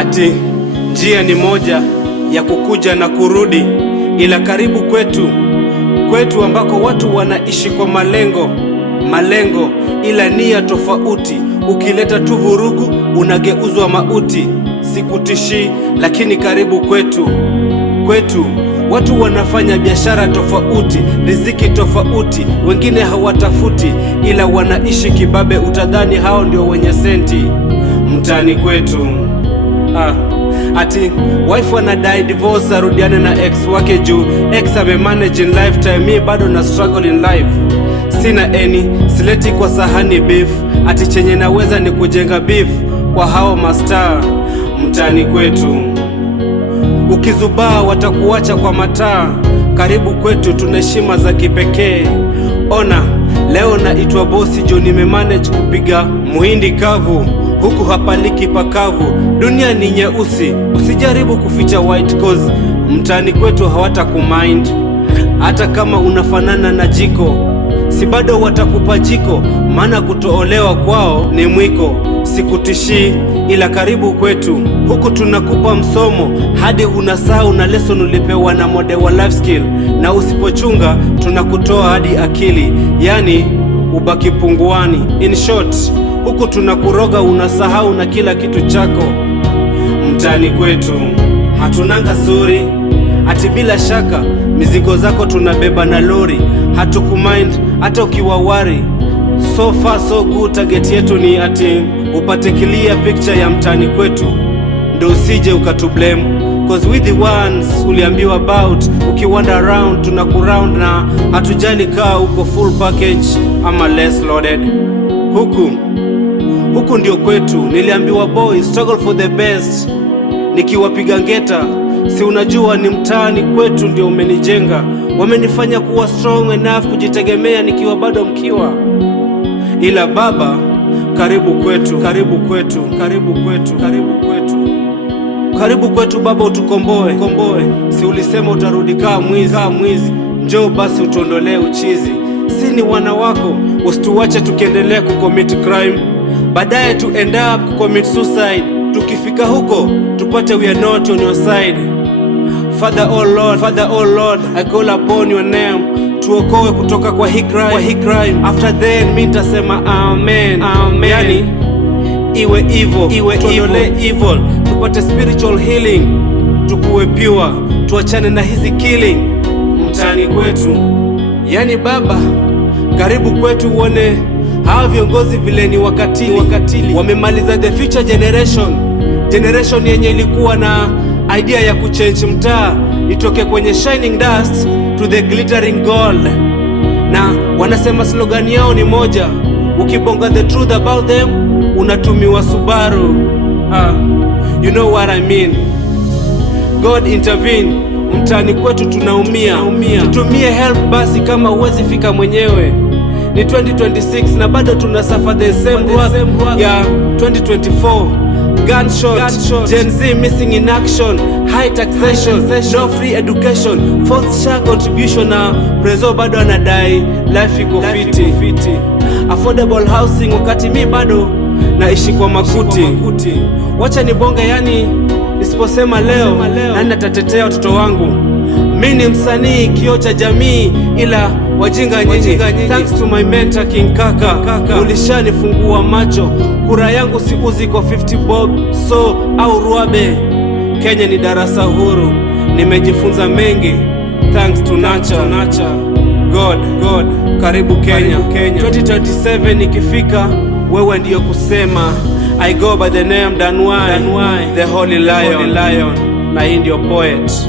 Ati njia ni moja ya kukuja na kurudi, ila karibu kwetu ambako watu wanaishi kwa malengo ila nia tofauti. Ukileta tu vurugu unageuzwa mauti. Sikutishi, lakini karibu kwetu watu wanafanya biashara tofauti, riziki tofauti. Wengine hawatafuti ila wanaishi kibabe, utadhani hao ndio wenye senti. Mtani kwetu ati wife anadai divorce arudiane na ex wake juu ex amemanage in lifetime. Mi bado na struggle in life, sina sileti kwa sahani beef. Ati chenye naweza ni kujenga beef kwa hao mastaa. Mtani kwetu ukizubaa watakuacha kwa mataa. Karibu kwetu tuna heshima za kipekee. Ona leo naitwa bosi jo, nimemanage kupiga muhindi kavu, huku hapaliki pakavu. Dunia ni nyeusi, usijaribu kuficha white cause mtani kwetu hawatakumind. Hata kama unafanana na jiko, si bado watakupa jiko, maana kutoolewa kwao ni mwiko. Sikutishi, ila karibu kwetu, huku tunakupa msomo hadi unasahau na lesson ulipewa na model wa life skill. Na usipochunga tunakutoa hadi akili, yani ubaki punguani. In short, huku tunakuroga unasahau na kila kitu chako. Mtani kwetu hatunanga suri, ati bila shaka mizigo zako tunabeba na lori. Hatukumind hata ukiwawari. So far so good, target yetu ni ati upate clear picture ya mtani kwetu, ndo usije ukatublame, cause we the ones uliambiwa about. Ukiwander around tunakuround na hatujali kaa uko full package ama less loaded. Huku ndio kwetu. Niliambiwa boy struggle for the best, nikiwapiga ngeta. Si unajua ni mtani kwetu ndio umenijenga, wamenifanya kuwa strong enough kujitegemea nikiwa bado mkiwa. Ila baba, karibu kwetu baba, utukomboe. Si ulisema utarudi kaa mwizi? Njoo basi utuondolee uchizi. Si ni wana wako, usituache tukiendelea kucommit crime, baadaye to end up kucommit suicide. Tukifika huko tupate we are not on your side. Father oh Lord, I call upon your name, tuokoe kutoka kwa hii crime. After then mi nitasema amen. Yani iwe evil, tupate spiritual healing, tukuwe pure, tuachane na hizi killing mtani kwetu. Yani baba, karibu kwetu uone hawa viongozi vile ni wakatili. Wamemaliza the future generation yenye ilikuwa na idea ya kuchange mtaa itoke kwenye shining dust to the glittering gold. Na wanasema slogan yao ni moja, ukibonga the truth about them unatumiwa Subaru. You know what I mean. God intervene, mtani kwetu tunaumia. Tutumie help basi kama uwezi fika mwenyewe. Ni 2026 na bado tunasuffer the same work ya 2024. Gunshot, Gen Z missing in action, high taxation, no free education, forced share contribution, na prezo bado anadai life iko fiti. Affordable housing wakati mi bado naishi kwa makuti. Wacha nibonge, yani nisiposema leo nani atatetea watoto wangu? Mi ni msanii, kioo cha jamii, ila wajinga nyinyi. Thanks to my mentor King Kaka, ulishanifungua macho. Kura yangu siuzi kwa 50 bob so au ruabe. Kenya ni darasa huru, nimejifunza mengi thanks to nature. God, karibu Kenya. 2027 ikifika, wewe ndiyo kusema. I go by the name Danwai, the Holy Lion. Na hii ndio poet.